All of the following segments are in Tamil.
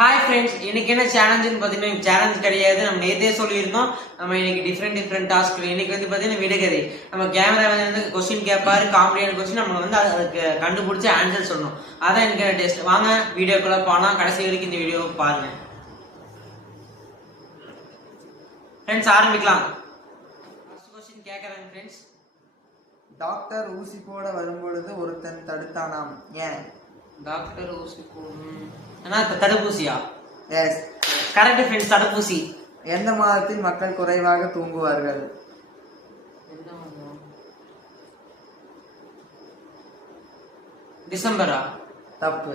ஹாய் ஃப்ரெண்ட்ஸ், இன்னைக்கு என்ன சேலஞ்சுன்னு பார்த்தீங்கன்னா சேலஞ்ச் கிடையாது. நம்ம நேற்றே சொல்லியிருந்தோம். நம்ம இன்னைக்கு டிஃப்ரெண்ட் டாஸ்க். இன்னைக்கு வந்து பார்த்தீங்கன்னா விடுகதை. நம்ம கேமரா வந்து கொஸ்டின் கேட்பாரு, காமெடியான கொஸ்டின். நம்ம வந்து அதுக்கு கண்டுபிடிச்சி ஆன்சர் சொல்லணும். அதான் எனக்கு டெஸ்ட். வாங்க வீடியோக்குள்ள போனால் கடைசி வரைக்கும் இந்த வீடியோ பாருங்க ஃப்ரெண்ட்ஸ். ஆரம்பிக்கலாம். ஃபர்ஸ்ட் கொஸ்டின் கேட்கறாங்க ஃப்ரெண்ட்ஸ். டாக்டர் ஊசி போட வரும்பொழுது ஒருத்தன் தடுத்தானாம், ஏன்? டாக்டர் ஊசி போடணும். தடுப்பூசியா? எஸ், கரெக்ட் ஃப்ரெண்ட்ஸ், தடுப்பூசி. எந்த மாதத்தில் மக்கள் குறைவாக தூங்குவார்கள்? டிசம்பரா? தப்பு.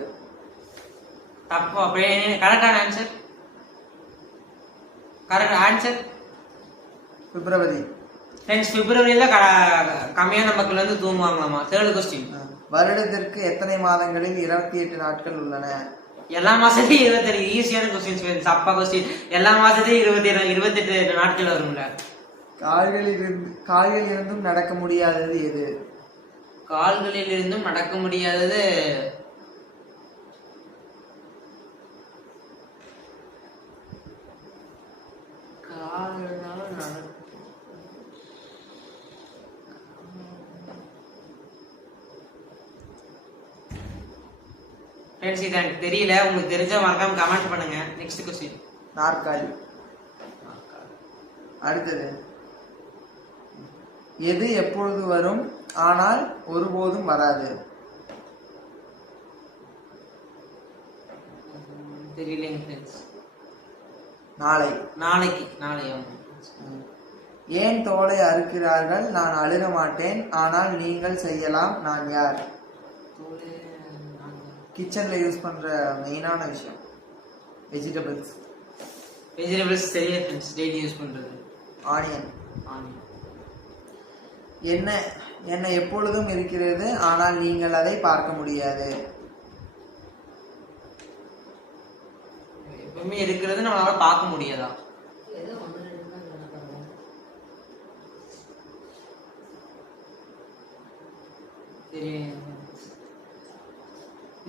தப்பு. அப்படியே கரெக்டான ஆன்சர். கரெக்ட் ஆன்சர் பிப்ரவரி. ஃப்ரெண்ட்ஸ், பிப்ரவரியில கம்மியான மக்கள் வந்து தூங்குவாங்களாமா. Third question. வருடத்திற்கு எத்தனை மாதங்களில் 28 நாட்கள் உள்ளன? எல்லா மாசத்தையும் 27. ஈஸியான கொஸ்டின் ஃப்ரெண்ட்ஸ். அப்பா கொஸ்டின். எல்லா மாசத்தையும் 28 நாட்கள் வரும்ல. கால்களில் இருந்தும் நடக்க முடியாதது எது? கால்களில் இருந்தும் நடக்க முடியாதது ஃப்ரெண்ட்ஸ், இது எனக்கு தெரியல. உங்களுக்கு தெரிஞ்சா மறக்காம கமெண்ட் பண்ணுங்க. Next question. நாற்காலி. அடுத்தது, எது எப்பொழுது வரும் ஆனால் ஒருபோதும் வராது? தெரியலங்க ஃப்ரெண்ட்ஸ். நாளைக்கு. ஏன் தோலை அறுக்கிறார்கள்? நான் அழுக மாட்டேன், ஆனால் நீங்கள் செய்யலாம். நான் யார்? கிச்சன்ல யூஸ் பண்ற மெயினான விஷயம். வெஜிடபிள்ஸ் சரியா ஃப்ரெண்ட்ஸ். டெய்லி யூஸ் பண்றது ஆனியன். என்ன எப்பொழுதும் இருக்கிறது, ஆனால் நீங்கள் அதை பார்க்க முடியாது. எப்பவுமே இருக்கிறது, நம்மளால பார்க்க முடியாதா?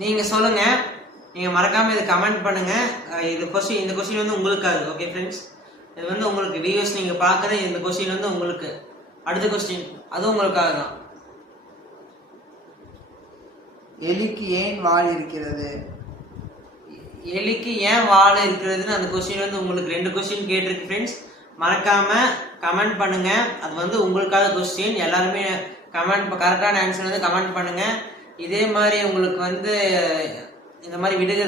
நீங்க சொல்லுங்க. நீங்க மறக்காம இது கமெண்ட் பண்ணுங்க. இந்த கொஸ்டின் வந்து உங்களுக்காக. ஓகே ஃப்ரெண்ட்ஸ், இது வந்து உங்களுக்கு வீடியோஸ் நீங்க பாக்குற இந்த கொஸ்டின் வந்து உங்களுக்கு. அடுத்த கொஸ்டின் அதுவும் உங்களுக்காக தான். எலிக்கு ஏன் வால் இருக்கிறது? எலிக்கு ஏன் வால் இருக்கிறதுன்னு அந்த கொஸ்டின் வந்து உங்களுக்கு 2 கொஸ்டின் கேட்டிருக்கு ஃப்ரெண்ட்ஸ். மறக்காம கமெண்ட் பண்ணுங்க. அது வந்து உங்களுக்காக கொஸ்டின். எல்லாருமே கரெக்டான ஆன்சர் வந்து கமெண்ட் பண்ணுங்க. இதே மாதிரி உங்களுக்கு வந்து இந்த மாதிரி விடுகதை